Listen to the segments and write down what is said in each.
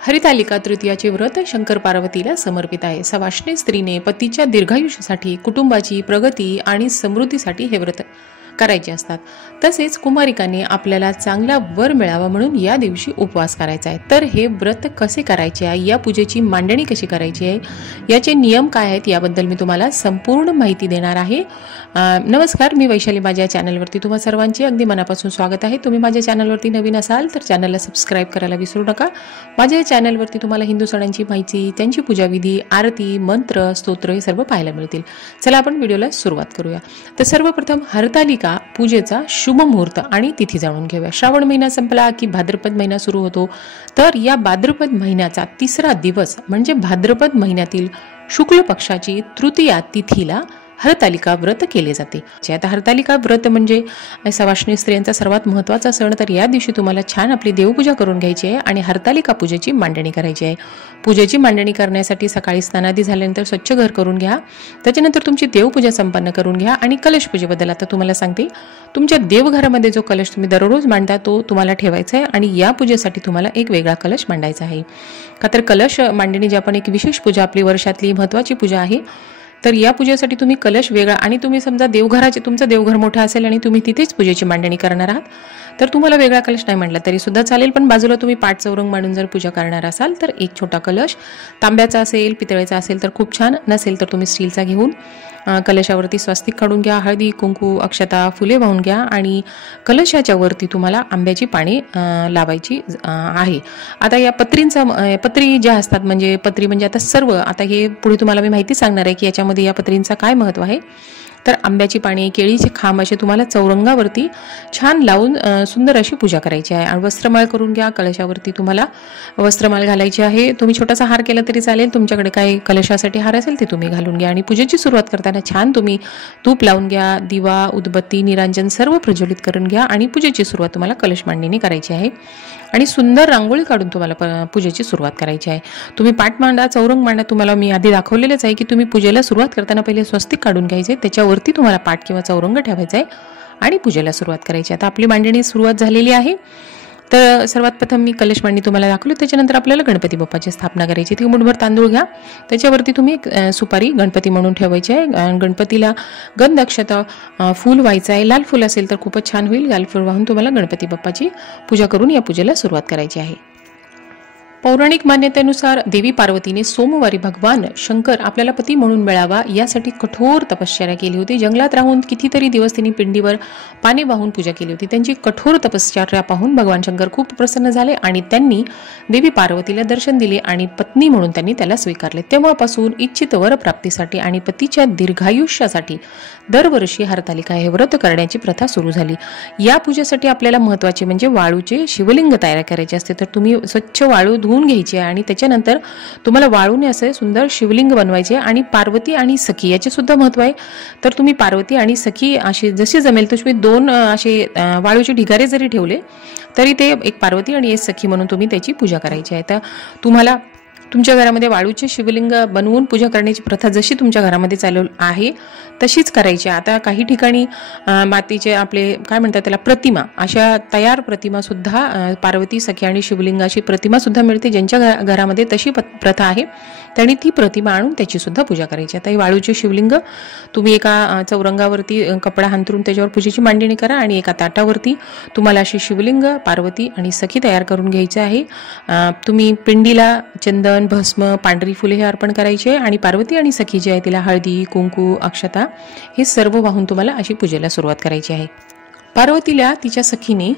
हरितालिका तृतीयाचे व्रत शंकर पार्वतीला समर्पित आहे। सवाष्णी स्त्रीने पतीच्या दीर्घायुष्यासाठी, कुटुंबाची प्रगती आणि समृद्धीसाठी हे व्रत करायचे असतात। तसेच कुमारिकाने आपल्याला चांगला वर मिळावा म्हणून या दिवशी उपवास करायचा आहे। तर हे व्रत कसे करायचे आहे, या पूजेची मांडणी कशी करायची आहे, याचे नियम काय आहेत याबद्दल मी तुम्हाला संपूर्ण माहिती देणार आहे। नमस्कार, मी वैशाली। माझ्या चॅनलवरती तुम्हा सर्वांचे अगदी मनापासून स्वागत आहे। तुम्ही माझ्या चॅनलवरती नवीन असाल तर चॅनलला सबस्क्राइब करायला विसरू नका। माझ्या चॅनलवरती तुम्हाला हिंदू सणांची माहिती, त्यांची पूजाविधी, आरती, मंत्र, स्तोत्र हे सर्व पाहायला मिळतील। चला आपण व्हिडिओला सुरुवात करूया। तर सर्वप्रथम हरतालिका पूजेचा शुभ मुहूर्त आणि तिथी जाणून घेऊया। श्रावण महिना संपला की भाद्रपद महिना सुरू होतो। तर या भाद्रपद महिन्याचा तिसरा दिवस म्हणजे भाद्रपद महिन्यातील शुक्ल पक्षाची तृतीया तिथीला हरतालिका व्रत केले जाते। आता हरतालिका व्रत म्हणजे सवाष्णी स्त्रियांचा सर्वात महत्त्वाचा सण। तर या दिवशी तुम्हाला छान आपली देवपूजा करून घ्यायची आहे आणि हरतालिका पूजेची मांडणी करायची आहे। पूजेची मांडणी करण्यासाठी सकाळी स्नानादी झाल्यानंतर स्वच्छ घर करून घ्या। त्याच्यानंतर तुमची देवपूजा संपन्न करून घ्या आणि कलश पूजेबद्दल आता तुम्हाला सांगते। तुमच्या देवघरामध्ये जो कलश तुम्ही दररोज मांडता तो तुम्हाला ठेवायचा आहे आणि या पूजेसाठी तुम्हाला एक वेगळा कलश मांडायचा आहे। का तर कलश मांडणी जी आपण एक विशेष पूजा, आपली वर्षातली महत्त्वाची पूजा आहे, तर या पूजेसाठी तुम्ही कलश वेगळा, आणि तुम्ही समजा देवघराचे, तुमचं देवघर मोठं असेल आणि तुम्ही तिथेच पूजेची मांडणी करणार आहात तर तुम्हाला वेगळा कलश नाही मांडला तरी सुद्धा चालेल। पण बाजूला तुम्ही पाट चौरंग मांडून जर पूजा करणार असाल तर एक छोटा कलश तांब्याचा असेल, पितळेचा असेल तर खूप छान, नसेल तर तुम्ही स्टीलचा घेऊन कलशावरती स्वस्तिक काढून घ्या, हळदी, कुंकू, अक्षता, फुले वाहून घ्या आणि कलशाच्या वरती तुम्हाला आंब्याची पाने लावायची आहे। आता या पत्री ज्या असतात, म्हणजे पत्री म्हणजे आता सर्व, आता हे पुढे तुम्हाला मी माहिती सांगणार आहे की याच्यामध्ये या पत्रींचा काय महत्त्व आहे। तर आंब्याची पाने, केळीचे खांब असे तुम्हाला चौरंगावरती छान लावून सुंदर अशी पूजा करायची आहे। आणि वस्त्रमाळ करून घ्या। कलशावरती तुम्हाला वस्त्रमाळ घालायची आहे। तुम्ही छोटासा हार केला तरी चालेल, तुमच्याकडे काही कलशासाठी हार असेल ते तुम्ही घालून घ्या। आणि पूजेची सुरुवात करताना छान तुम्ही तूप लावून घ्या, दिवा, उदबत्ती, निरांजन सर्व प्रज्वलित करून घ्या आणि पूजेची सुरुवात तुम्हाला कलश मांडणीने करायची आहे। आणि सुंदर रांगोळी काढून तुम्हाला पूजेची सुरुवात करायची आहे। तुम्ही पाट मांडा, चौरंग मांडा, तुम्हाला मी आधी दाखवलेलंच आहे की तुम्ही पूजेला सुरुवात करताना पहिले स्वस्तिक काढून घ्यायचे, त्याच्यावरती तुम्हाला पाट किंवा चौरंग ठेवायचा आहे आणि पूजेला सुरुवात करायची। आता आपली मांडणी सुरुवात झालेली आहे। तर सर्वात प्रथम मी कलश मांडणी तुम्हाला दाखवली। त्याच्यानंतर आपल्याला गणपती बाप्पाची स्थापना करायची। ती मुठभर तांदूळ घ्या, त्याच्यावरती तुम्ही एक सुपारी गणपती म्हणून ठेवायची आहे। गणपतीला गंध, अक्षता, फूल व्हायचं आहे। लाल फूल असेल तर खूपच छान होईल। लाल फूल वाहून तुम्हाला गणपती बाप्पाची पूजा करून या पूजेला सुरुवात करायची आहे। पौराणिक मान्यतेनुसार देवी पार्वतीने सोमवारी भगवान शंकर आपल्याला पती म्हणून मिळावा यासाठी कठोर तपश्चर्या केली होती। जंगलात राहून कितीतरी दिवस त्यांनी पिंडीवर पाणी वाहून पूजा केली होती। त्यांची कठोर तपश्चर्या पाहून भगवान शंकर खूप प्रसन्न झाले आणि त्यांनी देवी पार्वतीला दर्शन दिले आणि पत्नी म्हणून त्यांनी त्याला स्वीकारले। तेव्हापासून इच्छित वर प्राप्तीसाठी आणि पतीच्या दीर्घायुष्यासाठी दरवर्षी हरतालिका हे व्रत करण्याची प्रथा सुरू झाली। या पूजेसाठी आपल्याला महत्त्वाचे म्हणजे वाळूचे शिवलिंग तयार करायचे असते। तर तुम्ही स्वच्छ वाळू धुवून घ्यायची आहे आणि त्याच्यानंतर तुम्हाला वाळूने असे सुंदर शिवलिंग बनवायचे। आणि पार्वती आणि सखी याचे सुद्धा महत्त्व आहे। तर तुम्ही पार्वती आणि सखी असे जसे जमेल तसे दोन असे वाळूचे ढिगारे जरी ठेवले तरी ते एक पार्वती आणि एक सखी म्हणून तुम्ही त्याची पूजा करायची आहे। तर तुम्हाला तुमच्या घरामध्ये वाळूचे शिवलिंग बनवून पूजा करण्याची प्रथा जशी तुमच्या घरामध्ये चालू आहे तशीच करायची। आता काही ठिकाणी मातीचे आपले काय म्हणतात त्याला प्रतिमा, अशा तयार प्रतिमा सुद्धा पार्वती, सखी आणि शिवलिंगाची प्रतिमा सुद्धा मिळते। ज्यांच्या घरामध्ये तशी प्रथा आहे त्यांनी ती प्रतिमा आणून त्याची सुद्धा पूजा करायची। आता ही वाळूचे शिवलिंग तुम्ही एका चौरंगावरती कपडा हांतरून त्याच्यावर पूजेची मांडणी करा आणि एका ताटावरती तुम्हाला अशी शिवलिंग, पार्वती आणि सखी तयार करून घ्यायचे आहे। तुम्ही पिंडीला चंदन, भस्म, पांढरी फुले हे अर्पण करायचे आणि पार्वती आणि सखी जी आहे तिला हळदी, कुंकू, अक्षता हे सर्व वाहून तुम्हाला अशी पूजेला सुरुवात करायची आहे। पार्वतीला तिच्या सखीने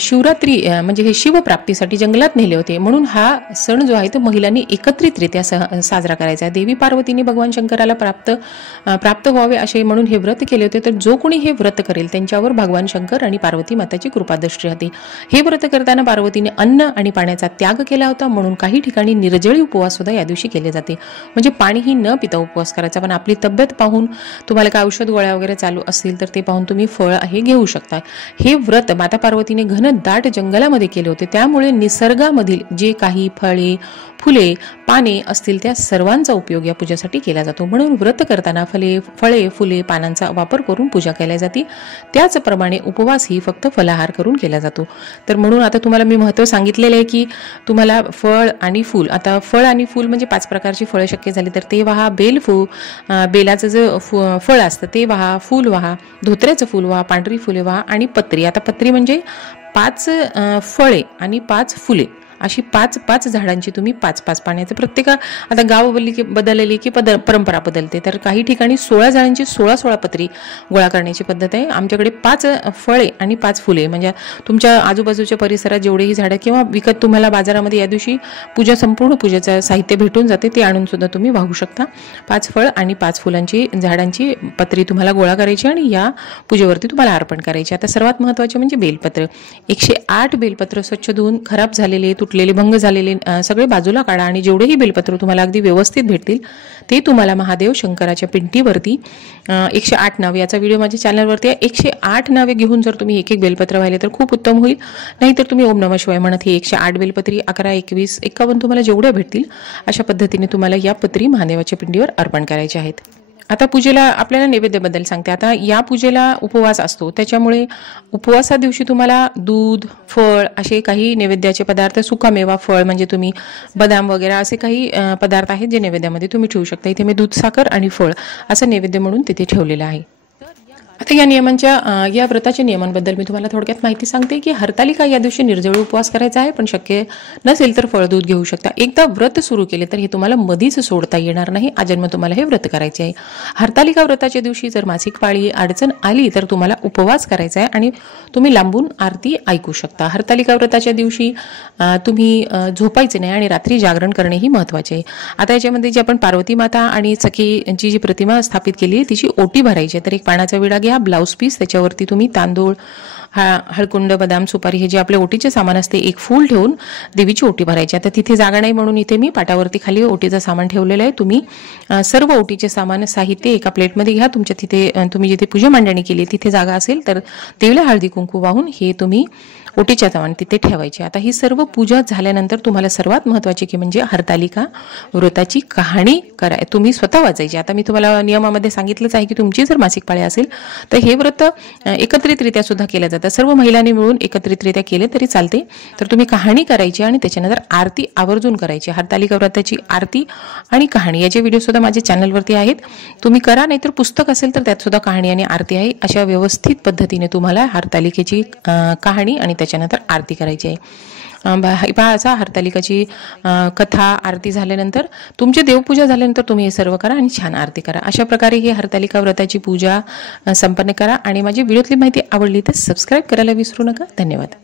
शिवरात्री म्हणजे हे शिवप्राप्तीसाठी जंगलात नेले होते, म्हणून हा सण जो आहे तो महिलांनी एकत्रितरित्या साजरा करायचा आहे। देवी पार्वतीने भगवान शंकराला प्राप्त व्हावे असे म्हणून हे व्रत केले होते। तर जो कोणी हे व्रत करेल त्यांच्यावर भगवान शंकर आणि पार्वती माताची कृपादृष्टी राहते। हे व्रत करताना पार्वतीने अन्न आणि पाण्याचा त्याग केला होता, म्हणून काही ठिकाणी निर्जळी उपवास सुद्धा या दिवशी केले जाते। म्हणजे पाणीही न पिता उपवास करायचा। पण आपली तब्येत पाहून, तुम्हाला काय औषध गोळ्या वगैरे चालू असतील तर ते पाहून तुम्ही फळ हे घेऊ शकता। शकता। हे व्रत माता पार्वतीने घनदाट जंगलामध्ये केले होते, त्यामुळे निसर्गामधील जे काही फळे, फुले, पाने असतील त्या सर्वांचा उपयोग या पूजेसाठी केला जातो। म्हणून व्रत करताना फळे, फुले, पानांचा वापर करून पूजा केली जाते। त्याचप्रमाणे उपवास ही फक्त फलाहार करून केला जातो। तर म्हणून आता तुम्हाला मी महत्त्व सांगितलेलं आहे की तुम्हाला फळ आणि फूल, आता फळ आणि फूल म्हणजे 5 प्रकारची फळं शक्य झाली तर ते वाहा, बेलाचं जे फळ असतं ते वाहा, फूल वाहा, धोत्र्याचं फूल वाहा, पांढरी फुले वाहा आणि पत्री। आता पत्री म्हणजे 5 फळे आणि 5 फुले, अशी 5 झाडांची तुम्ही 5 पाण्याचं प्रत्येक, आता गाव बदललेली की परंपरा बदलते, तर काही ठिकाणी 16 झाडांची 16 पत्री गोळा करण्याची पद्धत आहे। आमच्याकडे 5 फळे आणि 5 फुले, म्हणजे तुमच्या आजूबाजूच्या परिसरात जेवढेही झाडं किंवा विकत तुम्हाला बाजारामध्ये या दिवशी संपूर्ण पूजेचं साहित्य भेटून जाते, ते आणून सुद्धा तुम्ही वाहू शकता। 5 फळ आणि 5 फुलांची झाडांची पत्री तुम्हाला गोळा करायची आणि या पूजेवरती तुम्हाला अर्पण करायची। आता सर्वात महत्त्वाचे म्हणजे बेलपत्र। 108 बेलपत्र स्वच्छ धुवून खराब झालेले, तुटलेले, भंग झालेले सगळे बाजूला काढा आणि जेवढेही बेलपत्र तुम्हाला अगदी व्यवस्थित भेटतील ते तुम्हाला महादेव शंकराच्या पिंटीवरती 108 नावे, याचा व्हिडिओ माझ्या चॅनलवरती आहे, 108 नावे घेऊन जर तुम्ही एक बेलपत्र वाहिले तर खूप उत्तम होईल। नाहीतर तुम्ही ओम नमः शिवाय म्हणत ही 108 बेलपत्री 11, 21, 51 तुम्हाला जेवढ्या भेटतील अशा पद्धतीने तुम्हाला या पत्री महादेवाच्या पिंडीवर अर्पण करायचे आहेत। आता पूजेला आपल्याला नैवेद्याबद्दल सांगते। आता या पूजेला उपवास असतो, त्याच्यामुळे उपवासा दिवशी तुम्हाला दूध, फळ असे काही नैवेद्याचे पदार्थ, सुकामेवा, फळ म्हणजे तुम्ही बदाम वगैरे असे काही पदार्थ आहेत जे नैवेद्यामध्ये तुम्ही ठेवू शकता। इथे मी दूध, साखर आणि फळ असं नैवेद्य म्हणून तिथे ठेवलेलं आहे। आता या व्रताच्या नियमांबद्दल मी तुम्हाला थोडक्यात माहिती सांगते की हरतालिका या दिवशी निर्जळ उपवास करायचा आहे, पण शक्य नसेल तर फळ दूध घेऊ शकता। एकदा व्रत सुरू केले तर हे तुम्हाला मधीच सोडता येणार नाही, आजन्म तुम्हाला हे व्रत करायचे आहे। हरतालिका व्रताच्या दिवशी जर मासिक पाळी अडचण आली तर तुम्हाला उपवास करायचा आहे आणि तुम्ही लांबून आरती ऐकू शकता। हरतालिका व्रताच्या दिवशी तुम्ही झोपायचे नाही आणि रात्री जागरण करणे ही महत्त्वाचे आहे। आता याच्यामध्ये जी आपण पार्वती माता आणि सखीची जी प्रतिमा स्थापित केली तिची ओटी भरायची, तर एक पानाचा विडा घ्या, ब्लाउज पीस, त्याच्यावरती तुम्ही तांदूळ, हळकुंड, बदाम, सुपारी हे जे आपले ओटीचे सामान असते, एक फूल ठेवून देवीची ओटी भरायची। आता तिथे जागा नाही म्हणून इथे मी पाटावरती खाली ओटीचं सामान ठेवलेलं आहे। तुम्ही सर्व ओटीचे सामान साहित्य एका प्लेटमध्ये घ्या। तुमच्या तिथे तुम्ही जिथे पूजा मांडणी केली तिथे जागा असेल तर देवीला हळदी कुंकू वाहून हे तुम्ही ओटीच्या सामान तिथे ठेवायचे। आता ही सर्व पूजा झाल्यानंतर तुम्हाला सर्वात महत्त्वाचे की म्हणजे हरतालिका व्रताची कहाणी तुम्ही स्वतः वाचायची। आता मी तुम्हाला नियमामध्ये सांगितलंच आहे की तुमची जर मासिक पाळी असेल तर हे व्रत एकत्रितरित्या सुद्धा केलं जातं, सर्व महिलांनी मिळून एकत्रितरित्या केले तरी चालते। तर तुम्ही कहाणी करायची आणि त्याच्यानंतर आरती आवर्जून करायची। हरतालिका व्रताची आरती आणि कहाणी याचे व्हिडिओ सुद्धा माझ्या चॅनलवरती आहेत, तुम्ही करा। नाहीतर पुस्तक असेल तर त्यात सुद्धा कहाणी आणि आरती आहे। अशा व्यवस्थित पद्धतीने तुम्हाला हरतालिकेची कहाणी आणि त्याच्यानंतर आरती करायची आहे। असा हरतालिकाची कथा आरती झाल्यानंतर तुमची देवपूजा झाल्यानंतर तुम्ही हे सर्व करा आणि छान आरती करा। अशा प्रकारे ही हरतालिका व्रताची पूजा संपन्न करा। आणि माझी व्हिडिओतली माहिती आवडली तर सबस्क्राईब करायला विसरू नका। धन्यवाद।